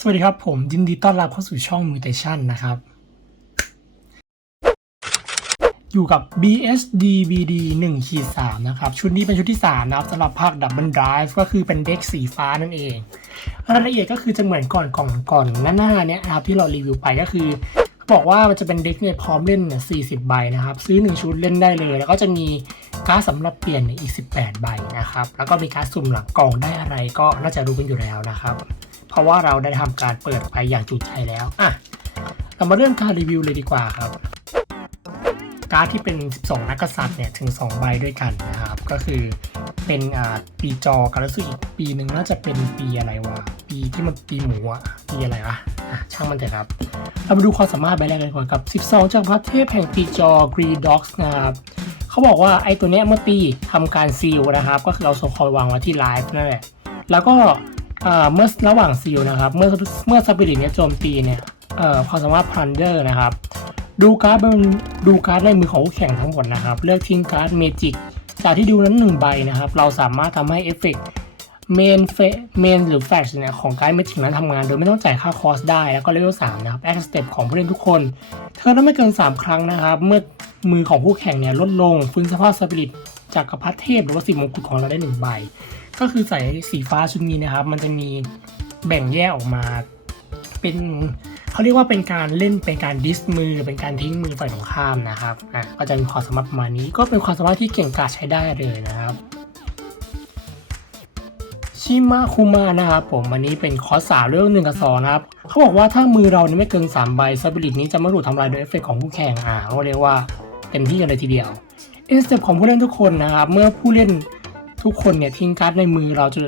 สวัสดีครับ ผมยินดีต้อนรับเข้าสู่ช่อง Mutation นะครับ อยู่กับ BSDBD 1ขีด3นะครับ ชุดนี้เป็นชุดที่ 3 นะครับสำหรับภาค Double Drive ก็คือเป็นเด็กสีฟ้านั่นเอง รายละเอียดก็คือจะเหมือนก่อนก่อนก่อนหน้าเนี้ยนะครับที่เรารีวิวไปก็คือบอกว่ามันจะเป็นเด็กเนี่ยพร้อมเล่นเนี่ย40 ใบนะครับ ซื้อ 1 ชุดเล่นได้เลย แล้วก็จะมีการ์ดสำหรับเปลี่ยนเนี่ยอีก 18 ใบนะครับ แล้วก็มีการดสุ่มหลังกล่องได้อะไรก็น่าจะรู้กันอยู่แล้วนะครับ เพราะว่าเราได้ทำการเปิดไปอย่างจุใจแล้วอะเรามาเริ่มการรีวิวเลยดีกว่าครับ การ์ดที่เป็น 12 นักกษัตริย์เนี่ยถึง 2 ใบด้วยกันนะครับ ก็คือเป็นปีจอกันแล้สึกอีกปีหนึ่งน่าจะเป็นปีอะไรวะ ปีที่มันปีหมูอะปีอะไรวะช่างมันเถอะครับ เรามาดูความสามารถใบแรกกันก่อนกับ 12 จากพระเทพแห่งปีจอ Green Dogs นะครับเขาบอกว่าไอ้ตัวเนี้ยเมื่อตีทำการซีลนะครับ ก็คือเอาโซคอยวางไว้ที่ไลฟ์นั่นแหละแล้วก็ เมื่อระหว่างซีลนะครับ เมื่อเมื่อสปิริตเนี่ยโจมตีเนี่ยเอ่อความสามารถพันเดอร์นะครับ ดูการ์ดบนดูการ์ดในมือของคู่แข่งทั้งหมดนะครับ เลือกทิ้งการ์ดเมจิกจากที่ดูนั้นหนึ่งใบนะครับ เราสามารถทำให้เอฟเฟกต์เมนเฟเมนหรือแฟชเนี่ยของการ์ดเมจิกนั้นทำงาน โดยไม่ต้องจ่ายค่าคอสได้แล้วก็เลเวลสามนะครับแอคสเต็ปของผู้เล่นทุกคน เธอได้ไม่เกิน 3 ครั้งนะครับ เมื่อมือของคู่แข่งเนี่ยลดลงฟื้นสภาพสปิริตจากกระพัดเทพหรือว่าสีมงกุฎของเราได้หนึ่งใบ ก็คือใส่สีฟ้าชุดนี้นะครับ มันจะมีแบ่งแยกออกมา เป็นเขาเรียกว่าเป็นการเล่นเป็นการดิสมือ เป็นการทิ้งมือฝ่ายตรงข้ามนะครับอะก็จะมีความสามารถประมาณนี้ก็เป็นความสามารถที่เก่งกาจใช้ได้เลยนะครับชิมาคุมานะครับผมอันนี้เป็นคอร์สสามเรื่องหนึ่งกับสองนะครับเขาบอกว่าถ้ามือเราเนี่ยไม่เกิน3ใบสปิริตนี้จะไม่ถูกทำลายโดยเอฟเฟกต์ของผู้แข่งอ่าก็เรียกว่าเต็มที่กันเลยทีเดียวอินสเต็ปของผู้เล่นทุกคนนะครับเมื่อผู้เล่น ทุกคนเนี่ยทิ้งการ์ดในมือเราจะ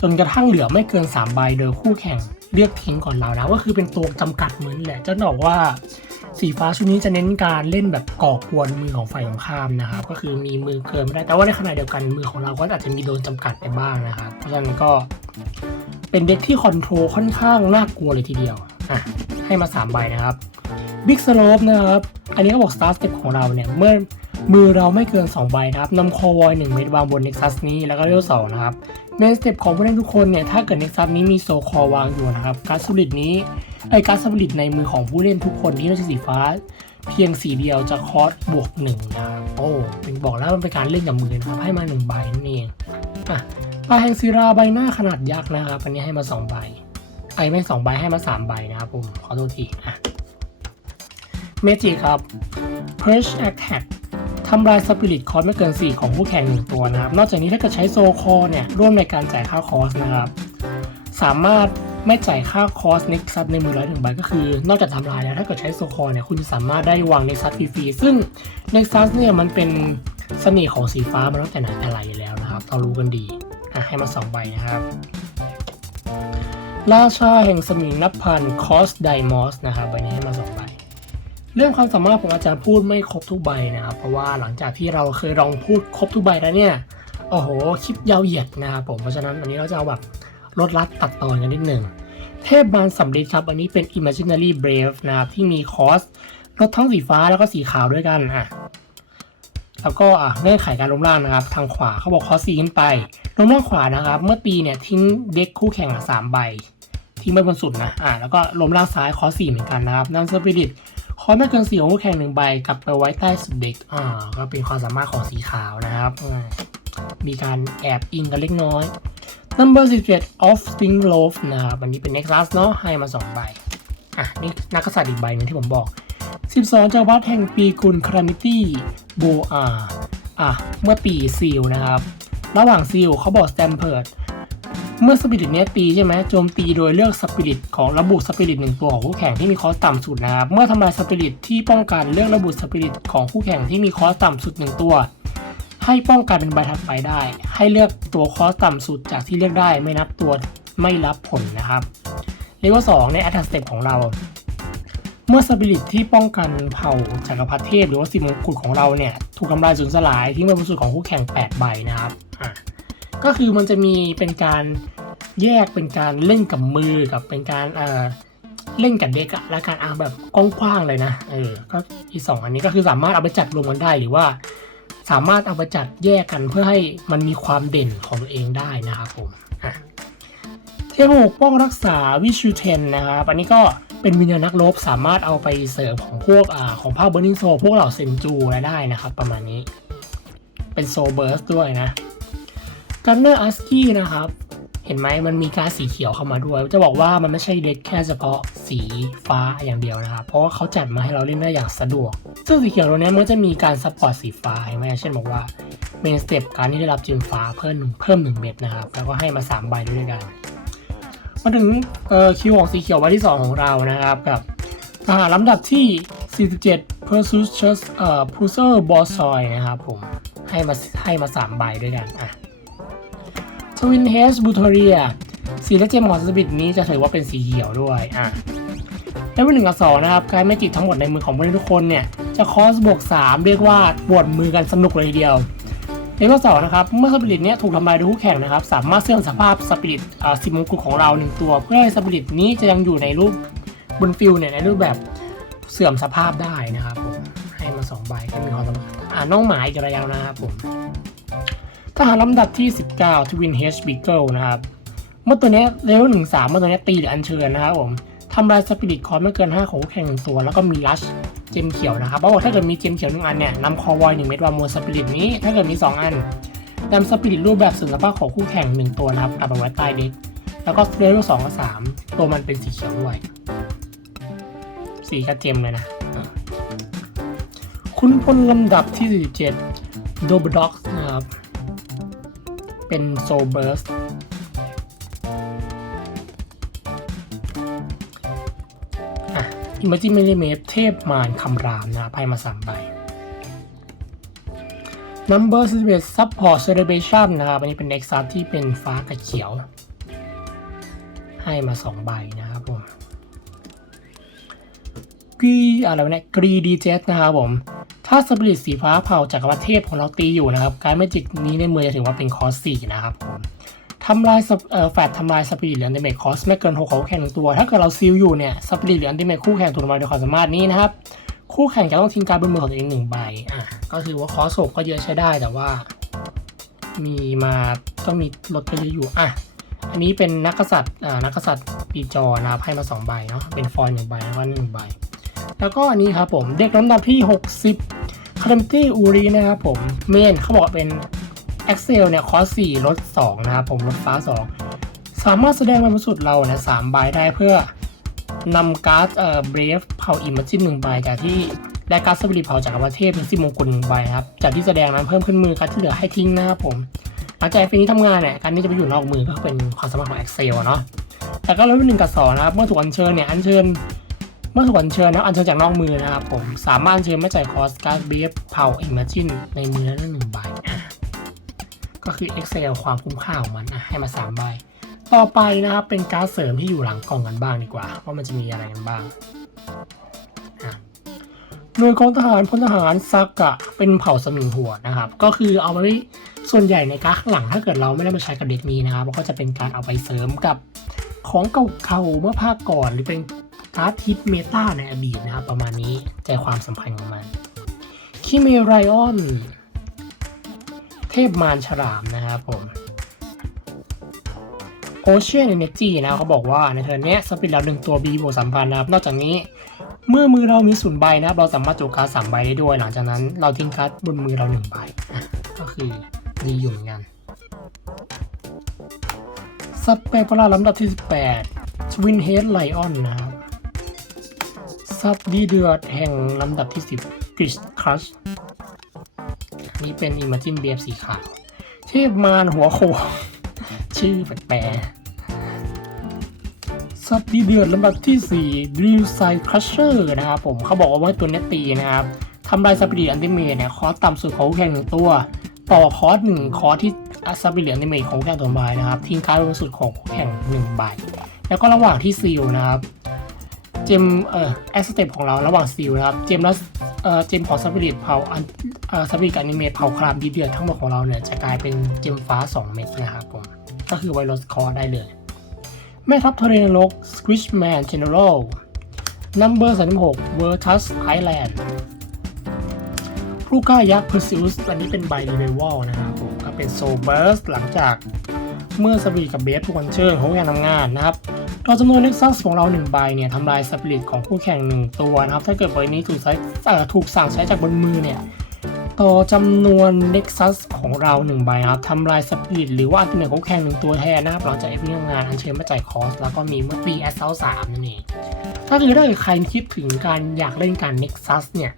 จนกระทั่งเหลือไม่เกิน 3 ใบโดยคู่แข่งเลือกทิ้งก่อนเรานะก็คือเป็นตัวจำกัดเหมือนแหละจะบอกว่าสีฟ้าชุดนี้จะเน้นการเล่นแบบก่อกวนมือของฝ่ายตรงข้ามนะครับ ก็คือมีมือเกินไม่ได้แต่ว่าในขณะเดียวกันมือของเราก็อาจจะมีโดนจำกัดไปบ้างนะครับเพราะฉะนั้นก็เป็นเด็กที่คอนโทรลค่อนข้างน่ากลัวเลยทีเดียวอะให้มา3ใบนะครับ Big Slope นะครับ อันนี้ก็บอก Start Step ของเราเนี่ยเมื่อ มือเราไม่เกิน2ใบนะครับนำคอวอย1เม็ดวางบน Nexus นี้แล้วก็เลือก2นะครับเมนสเต็ปของผู้เล่นทุกคนเนี่ยถ้าเกิด Nexus นี้มีโซคอวางอยู่นะครับการ์ดสลิดนี้ไอการ์ดสลิดในมือของผู้เล่นทุกคนที่ไม่ใช่สีฟ้า เพียงสีเดียวจะคอสบวกหนึ่งนะครับโอ้เป็นบอกแล้วมันเป็นการเล่นกับมือนะครับให้มาหนึ่งใบนั่นเองอะปลาแห่งศิราใบหน้าขนาดยักษ์นะครับอันนี้ให้มาสองใบไอไม่สองใบให้มาสามใบนะครับผมขอโทษทีอะเมจิครับ Perch Attack ทำลายสปิริตคอร์สไม่เกิน 4 ของผู้แข่งหนึ่งตัวนะครับนอกจากนี้ถ้าเกิดใช้โซคอเนี่ยร่วมในการจ่ายค่าคอสนะครับสามารถไม่จ่ายค่าคอสเน็กซัสในมือร้อยหนึ่งใบก็คือ นอกจากทำลายแล้วถ้าเกิดใช้โซคอเนี่ยคุณจะสามารถได้วางเน็กซัสฟรีๆซึ่งเน็กซัสเนี่ยมันเป็นเสน่ห์ของสีฟ้ามาตั้งแต่ไหนแต่ไรอยู่แล้วนะครับเรารู้กันดีอะให้มาสองใบนะครับราชาแห่งสมิงนับพันคอสไดมอสนะครับใบนี้ให้มาสองใบ เรื่องความสามารถของอาจารย์พูดไม่ครบทุกใบนะครับ เพราะว่าหลังจากที่เราเคยลองพูดครบทุกใบแล้วเนี่ยโอ้โหคลิปยาวเหยียดนะครับผมเพราะฉะนั้นอันนี้เราจะเอาแบบลดลัดตัดตอนกันนิดหนึ่งเทพบานสำลิดครับ อันนี้เป็น Imaginary Brave นะครับ ที่มีคอสลดทั้งสีฟ้าแล้วก็สีขาวด้วยกันอะแล้วก็อะเงื่อนไขการล้มล่างนะครับ ทางขวาเขาบอกคอสีขึ้นไปล้มล่างขวานะครับ เมื่อตีเนี่ยทิ้งเด็กคู่แข่งสามใบทิ้งไปบนสุดนะอ่าแล้วก็ล้มล่างซ้ายคอสสี่เหมือนกันนะครับนั่นสปิริต คอไม่เกินสีของคู่แข่งหนึ่งใบกลับไปไว้ใต้สุดเด็กอ่าก็เป็นความสามารถของสีขาวนะครับ มีการแอบอิงกันเล็กน้อย number 17 off spring loaf นะครับอันนี้เป็น Nexus เนาะให้มา 2 ใบ อะ นี่นักกษัตริย์อีกใบหนึงที่ผมบอก 12จาวัดแห่งปีกุล calamity b o a อะ เมื่อปีซีลนะครับ ระหว่างซีลเขาบอก stampered เเมื่อสปิริตเนี้ยตีใช่ไหมโจมตีโดยเลือกสปิริตของระบุสปิริตหนึ่งตัวของคู่แข่งที่มีคอสต่ำสุดนะครับ เมื่อทำลายสปิริตที่ป้องกันเลือกระบุสปิริตของคู่แข่งที่มีคอสต่ำสุดหนึ่งตัว ให้ป้องกันเป็นใบถัดไปได้ ให้เลือกตัวคอสต่ำสุดจากที่เลือกได้ไม่นับตัวไม่รับผลนะครับเลเวลสองใน attack step ของเรา เมื่อสปิริตที่ป้องกันเผ่าจักรพรรดิเทพหรือว่าสีมงกุฎของเราเนี่ยถูกทำลายสูญสลายทิ้งไปบนสุดของคู่แข่ง 8 ใบนะครับอะ ก็คือมันจะมีเป็นการแยกเป็นการเล่นกับมือกับเป็นการเอ่อเล่นกับเด็กอะและการอ่านแบบกว้างๆเลยนะเออก็อีสองอันนี้ก็คือสามารถเอาไปจัดรวมกันได้หรือว่า สามารถเอาไปจัดแยกกันเพื่อให้มันมีความเด่นของตัวเองได้นะครับผมอะเทพหกป้องรักษาวิชูเทนนะครับอันนี้ก็เป็นวิญญาณนักรบสามารถเอาไปเสริมของพวกอ่าของภาคเบอร์นิงโซพวกเหล่าเซนจูอะไรได้นะครับ ประมาณนี้ เป็นโซเบิร์สด้วยนะ กันเนอร์อัสกี้นะครับ เห็นไหมมันมีการสีเขียวเข้ามาด้วย จะบอกว่ามันไม่ใช่เด็กแค่เฉพาะสีฟ้าอย่างเดียวนะครับ เพราะว่าเขาจัดมาให้เราเล่นได้อย่างสะดวก ซึ่งสีเขียวตัวนี้มันจะมีการซัพพอร์ตสีฟ้าเห็นไหมเช่นบอกว่าเมนสเต็ปการที่ได้รับจิมฟ้าเพิ่มหนึ่งเพิ่มหนึ่งเม็ดนะครับ แล้วก็ให้มาสามใบด้วยกัน มาถึงคิวของสีเขียวใบที่ 2 ของเรานะครับกับทหารลำดับที่ 47 p e r s u s เอ่อ p u s e r b o s s o y นะครับผมให้มาให้มา3ใบด้วยกันอะ Twin h e d b u t o r i a สีและเจมของสปิดนี้จะถือว่าเป็นสีเขียวด้วยอะแล้วเป็นหนึ่งกับสองนะครับการไม่จิตทั้งหมดในมือของผู้เล่นทุกคนเนี่ย จะคอสบวก 3 เรียกว่าปวดมือกันสนุกเลยทีเดียวเลเวลสองนะครับ เมื่อสปิริตเนี้ยถูกทำลายโดยคู่แข่งนะครับ สามารถเสื่อมสภาพสปิริตอ่าสิบมงกุฎของเราหนึ่งตัว เพื่อให้สปิริตนี้จะยังอยู่ในรูปบนฟิลเนี่ยในรูปแบบเสื่อมสภาพได้นะครับผมให้มาสองใบก็มีความสำคัญอ่าน้องหมายอีกระยาวนะครับผม ทหารลำดับที่ 19 Twin H Beagle นะครับเมื่อตัวเนี้ยเลเวลหนึ่งสามเมื่อตัวเนี้ยตีหรืออัญเชิญนะครับผมทำลายสปิริตคอร์สไม่เกิน 5 ของคู่แข่งหนึ่งตัวแล้วก็มีลัชเจมเขียวนะครับเพราะว่าถ้าเกิดมีเจมเขียวหนึ่งอันเนี่ยนำคอวอยหนึ่งเม็ดวางบนสปิริตนี้ ถ้าเกิดมี 2 อันนำสปิริตรูปแบบสื่อสภาพของคู่แข่งหนึ่งตัวนะครับกลับมาไว้ใต้เด็กแล้วก็เลเวลสองกับสามตัวมันเป็นสีเขียวด้วยสีกระเจมเลยนะอะคุณพลลำดับที่ 47 d o b d o g นะครับ เป็นโซเบิร์สอะ Imagine m e m a t เทพมารคำรามนะครับให้มาสามใบ Number 11 Support Celebration นะครับ อันนี้เป็น Next Up ที่เป็นฟ้ากับเขียว ให้มาสองใบนะครับผมกรีอะไรเนี่ยกรีดีเจนะครับผม ถ้าสปิริตสีฟ้าเผาจากรวรรดิเทพของเราตีอยู่นะครับ การไม่จิกนี้ในมือจะถือว่าเป็นคอร์สสี่นะครับผมทำลายแฟดทำลายสปิริตหรืออันติเมทคอสไม่เกินหกของแข่งหนึ่งตัว ถ้าเกิดเราซีลอยู่เนี่ยสปิริตหรืออันติเมทคู่แข่งถูกทำลายโดยความสามารถนี้นะครับ คู่แข่งจะต้องทิ้งการดบนมือของตัวเองหนึ่งใบอะก็ถือว่าคอสหกก็เยอะใช้ได้แต่ว่า มีมาต้องมีลดก็เยอะอยู่อะอันนี้เป็นนักกษัตริย์อ่านักกษัตริย์ปีจอนะให้มาสองใบเนาะเป็นฟอยล์หนึ่งใบแล้วก็หนึ่งใบ แล้วก็อันนี้ครับผมเด็กลำดับที่ 60 คาร์มตี้อูรีนะครับผมเมนเขาบอกเป็น Excel เนี่ยคอร์ส4ลด2นะครับผมลดฟ้า 2 สามารถแสดงบนสุดเราเนี่ยสามใบได้เพื่อนำการ์ดเอ่อเบรฟเผาอิมเมจินหนึ่งใบจากที่ได้การ์ดสปิริตเผาจากประเทศเป็นสิมงกุฎหนึ่งใบครับจากที่แสดงนั้นเพิ่มขึ้นมือการดที่เหลือให้ทิ้งนะครับผมหลังจากเฟนี้ทำงานเนี่ยการนี้จะไปอยู่นอกมือก็เป็นความสามารถของ Excel อะเนาะแต่ก็เลเวลหนึ่งกับสองนะครับเมื่อถูกอัญเชิญเนี่ยอัญเชิญ เมื่อถูกอัญเชิญนะครับอัญเชิญจากนอกมือนะครับผม สามารถเชิญไม่จ่ายคอสการ์ดเบฟเผาอิมเมจินในมือละหนึ่งใบอะก็คือ Excel ความคุ้มค่าของมันอะให้มา 3 ใบ ต่อไปนะครับเป็นการดเสริมที่อยู่หลังกล่องกันบ้างดีกว่า ว่ามันจะมีอะไรกันบ้างหน่วยกองทหารพลทหารซากะเป็นเผ่าสมิงหัวนะครับ ก็คือเอาไว้ส่วนใหญ่ในการดข้างหลังถ้าเกิดเราไม่ได้มาใช้กับเด็กนี้นะครับก็จะเป็นการเอาไปเสริมกับของเก่าๆเมื่อภาคก่อนหรือเป็น การ์ดฮิตเมตาในอดีตนะครับ ประมาณนี้ใจความสำคัญของมันคิเมไรออน เทพมารฉลามนะครับผม Ocean Energy นะเขาบอกว่าในเทิร์นเนี้สปิริตเราหนึ่งตัว B บวกสามพันนะครับ นอกจากนี้เมื่อมือเรามีศูนย์ใบนะครับ เราสามารถโจกการดสามใบได้ด้วย หลังจากนั้นเราทิ้งการ์ดบนมือเราหนึ่งใบก็คือดีอยู่เหมือนกันสัตว์ประหลาดลำดับที่ 18 Twin Head Lion นะครับ สัตว์ดีเดือดแห่งลำดับที่ 10 Gris Crush นี่เป็น Imagine b f สีขาวเทพมารหัวโขชื่อแปลกๆสัตว์ดีเดือดลำดับที่ 4 Drill Side Crusher นะครับผมเขาบอกว่าตัวเนี้ตีนะครับทำลายสปิริตอันติเมทเนี่ยคอร์สต่ำสุดของแข่งหนึ่งตัว ต่อคอร์สหนึ่งคอร์สที่สปิริตอันติเมทของแข่งตัวใบนะครับ ทิ้งการ์ดบนสุดของแข่งหนึ่งใบ แล้วก็ระหว่างที่ซีลนะครับ จมเอ่อแอสเตปของเราระหว่างซีลนะครับ เจมแล้วเอ่อเจมของสปิริตเผาอันเอ่อสปิริตอนิเมตเผาครามดีเดือดทั้งหมดของเราเนี่ยจะกลายเป็นเจมฟ้า 2 เม็ดนะครับผม ก็คือไวรัสคอได้เลยแม่ทัพทะเลนรก Squishman General Number 36 Vertus Island ผู้กล้ายักษ์ Perseus อันนี้เป็นใบรีเวลนะครับผมก็เป็นโซเบิร์สหลังจาก เมื่อสปิริตกับเบสถูกอัญเชิญของผู้แข่งทำงานนะครับเราจำนวนเน็กซัสของเรา1ใบเนี่ยทำลายสปิริตของคู่แข่ง 1 ตัวนะครับ ถ้าเกิดใบนี้ถูกใช้ถูกสั่งใช้จากบนมือเนี่ยต่อจำนวนเน็กซัสของเรา1ใบครับทำลายสปิริตหรือว่าอันเป็นหนึ่งของคู่แข่งหนึ่งตัวแทนนะครับหลังจากเอฟนี้ทำงานอัญเชิญมาจ่ายคอสแล้วก็มีเมื่อปีแอสเซลสามนั่นเองถ้าคือถ้าเกิดใครคิดถึงการอยากเล่นการเน็กซัสเนี่ย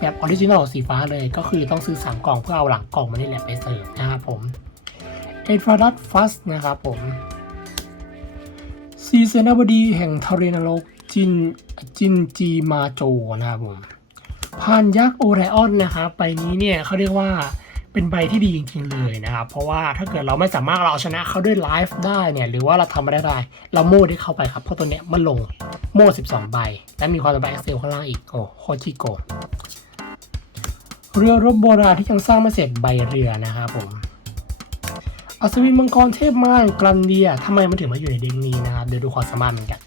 แบบออริจินอลสีฟ้าเลยก็คือต้องซื้อ 3 กล่องเพื่อเอาหลังกล่องมานี่แหละไปเสิร์ฟนะครับผม เอ็ดฟารัสฟัสนะครับผมซีเซนาบดีแห่งทาเรนโลกจินจินจีมาโจนะครับผมพานยักษ์โอไรออนนะครับใบนี้เนี่ยเขาเรียกว่าเป็นใบที่ดีจริงๆเลยนะครับ เพราะว่าถ้าเกิดเราไม่สามารถเราเอาชนะเขาด้วยไลฟ์ได้เนี่ยหรือว่าเราทำไม่ได้ เราโม่ได้เข้าไปครับ เพราะตัวเนี้ยมันลงโม่ 12 ใบ และมีความสบายเซลข้างล่างอีก โอ้โคตรขี้โก เรือรบโบราณที่ยังสร้างไม่เสร็จใบเรือนะครับผม อัศวินมังกรเทพมานกรันเดียทำไมมันถึงมาอยู่ในเด็กนี้นะครับเดี๋ยวดูความสามารถมือนกัน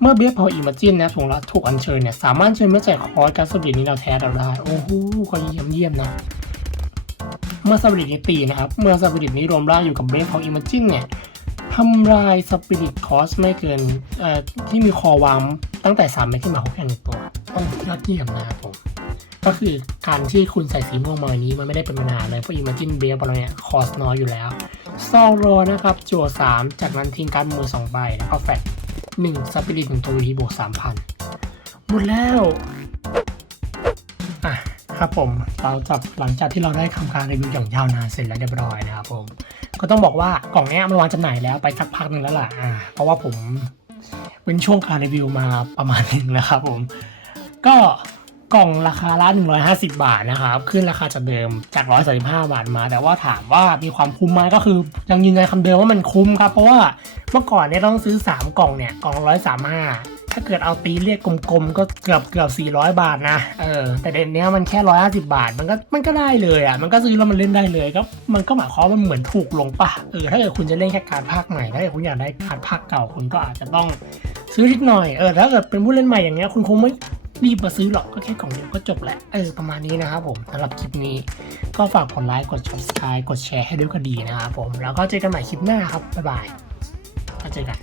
เมื่อเบสพออิมาจินนะถูกละถูกอัญเชิญเนี่ยสามารถเชิญมาแจกคอร์สการสบิดนี้เราแท้เราได้ โอ้โหก็เยี่ยมเยี่ยมนะ เมื่อสปิริตนี้ตีนะครับ เมื่อสปิริตนี้รวมร่างอยู่กับเบสขออิมาจินเนี่ยทำลายสปิริตคอสไม่เกินที่มีคอวางตั้งแต่3เม็ดขึ้นมาของแข่งหนึ่งตัวต้องยอดเยี่ยมนะครับผม ก็คือการที่คุณใส่สีม่วงมาวันนี้มันไม่ได้เป็นปัญหาเลยเพราะอิมาจินเบสของเราเนี่ยคอสน้อยอยู่แล้วซองโรนะครับจั่ว3 จากนั้นทิ้งการมือ 2 ใบ แล้วก็แฟกหนึ่งสปิริตหนึ่งตัวทีบวก3,000หมดแล้ว อะครับผมเราจับหลังจากที่เราได้ทำการรีวิวอย่างยาวนานเสร็จแล้วเรียบร้อยนะครับผม ก็ต้องบอกว่ากล่องเนี้ยมันวางจำหน่ายแล้วไปสักพักหนึ่งแล้วล่ะอ่าเพราะว่าผมเป็นช่วงการรีวิวมาประมาณหนึ่งนะครับผม ก็ กล่องราคาละ150 บาทนะครับ ขึ้นราคาจากเดิมจาก 135 บาทมา แต่ว่าถามว่ามีความคุ้มไหมก็คือยังยืนยันคำเดิมว่ามันคุ้มครับ เพราะว่าเมื่อก่อนเนี่ยต้องซื้อ 3 กล่องเนี่ยกล่อง 135 ถ้าเกิดเอาตีเรียกกลมๆ ก็เกือบเกือบ400 บาทนะ เออ แต่เดี๋ยวนี้มันแค่ 150 บาท มันก็มันก็ได้เลยอะ มันก็ซื้อแล้วมันเล่นได้เลยก็มันก็หมายความว่ามันเหมือนถูกลงป่ะ เออ ถ้าเกิดคุณจะเล่นแค่การภาคใหม่ ถ้าเกิดคุณอยากได้การภาคเก่าคุณก็อาจจะต้องซื้อนิดหน่อย เออ ถ้าเกิดเป็นผู้เล่นใหม่อย่างเงี้ยคุณคงไม่รีบมาซื้อหรอกก็แค่กล่องเดียวก็จบแหละ เออ ประมาณนี้นะครับผมสำหรับคลิปนี้ ก็ฝากกดไลค์ กด subscribe กดแชร์ให้ด้วยก็ดีนะครับผม แล้วก็เจอกันใหม่คลิปหน้าครับ บ๊ายบายแล้วเจอกัน